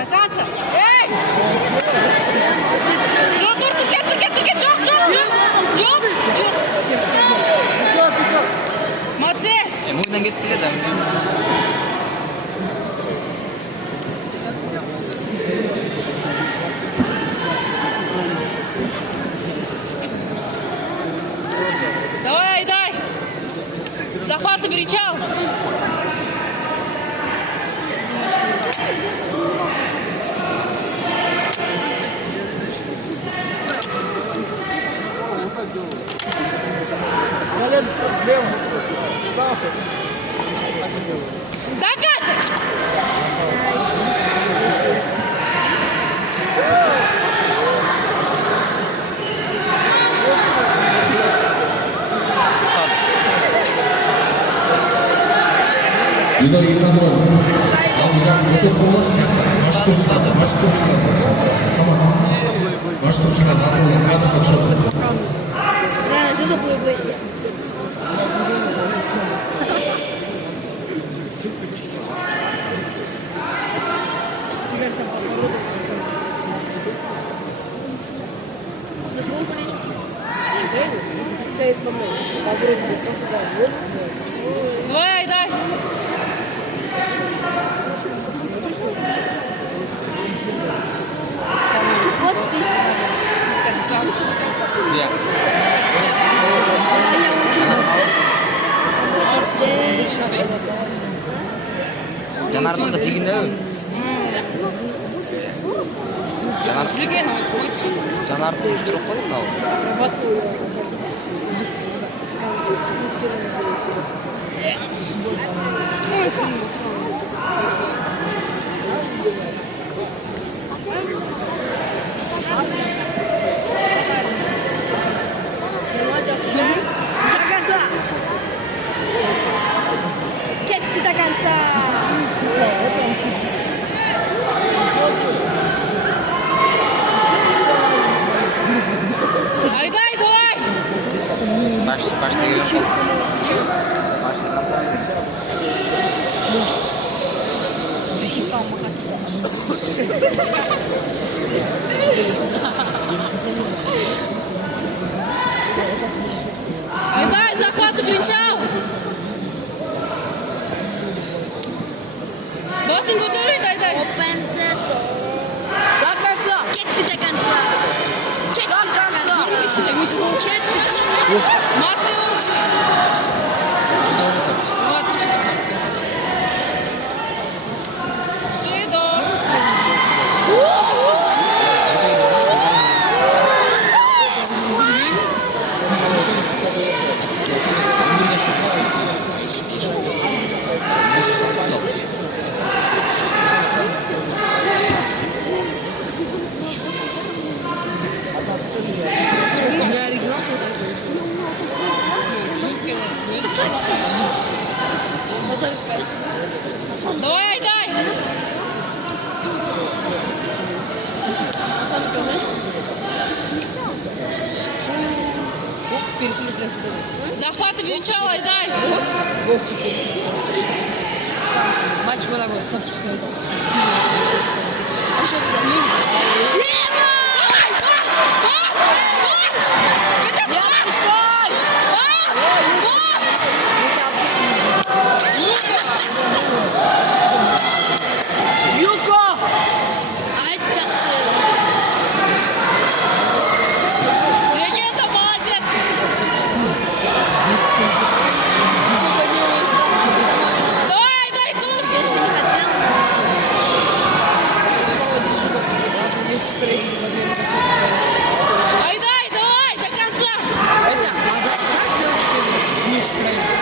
До конца. Эй! Жоқ, Турке, жоқ. Мате! Мойнан кетті де Давай, Айдай! Захваты причал! Догадайся! Judo Yıkandıran, alacağım Yusuf Boğaz başkoçlarda, zaman başkoçlarda olan kadın kapşadı. Давай, Айдай! Iya. Жанардың да сегінде жанардың үштіріп қойып мынау. До конца! Айдай, давай! Başta giriyor. И сам Айдай, захваты причал! Басын көтерейді, Айдай! До конца! Кетті до конца! До конца! Кішкене, өте сол. Матты олчы! Вот, Шидор! Давай, дай! Пересмотрим, что захваты величала, дай! Матч вот так вот запускает. А что ты не не отпускай! Юко! Легенда, молодец! Давай, дай тут! Я же не хотела. Слово Айдай, давай, до конца! Это, а как девушки не строятся?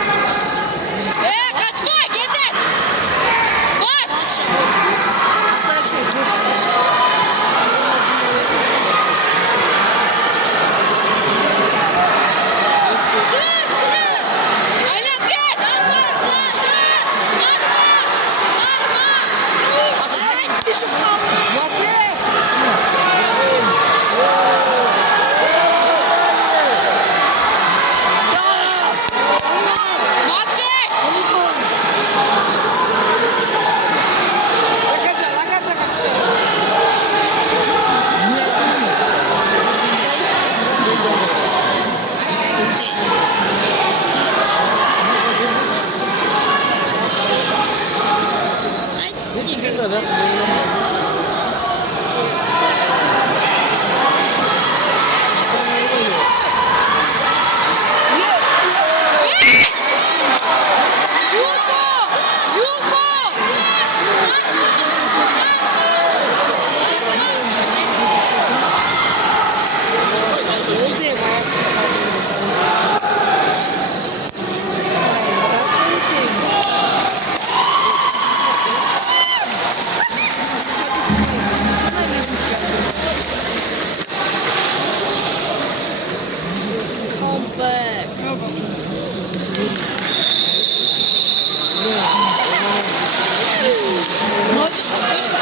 Молодежь, как точно.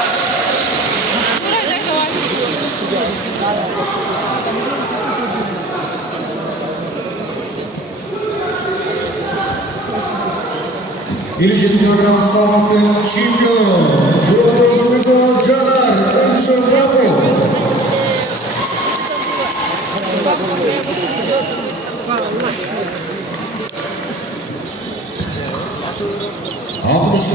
Выбирай, дай, давай. Елу жеті килограмм салмақтың чемпионы Жолдосбеков Жанар Özcanбеков. Altmış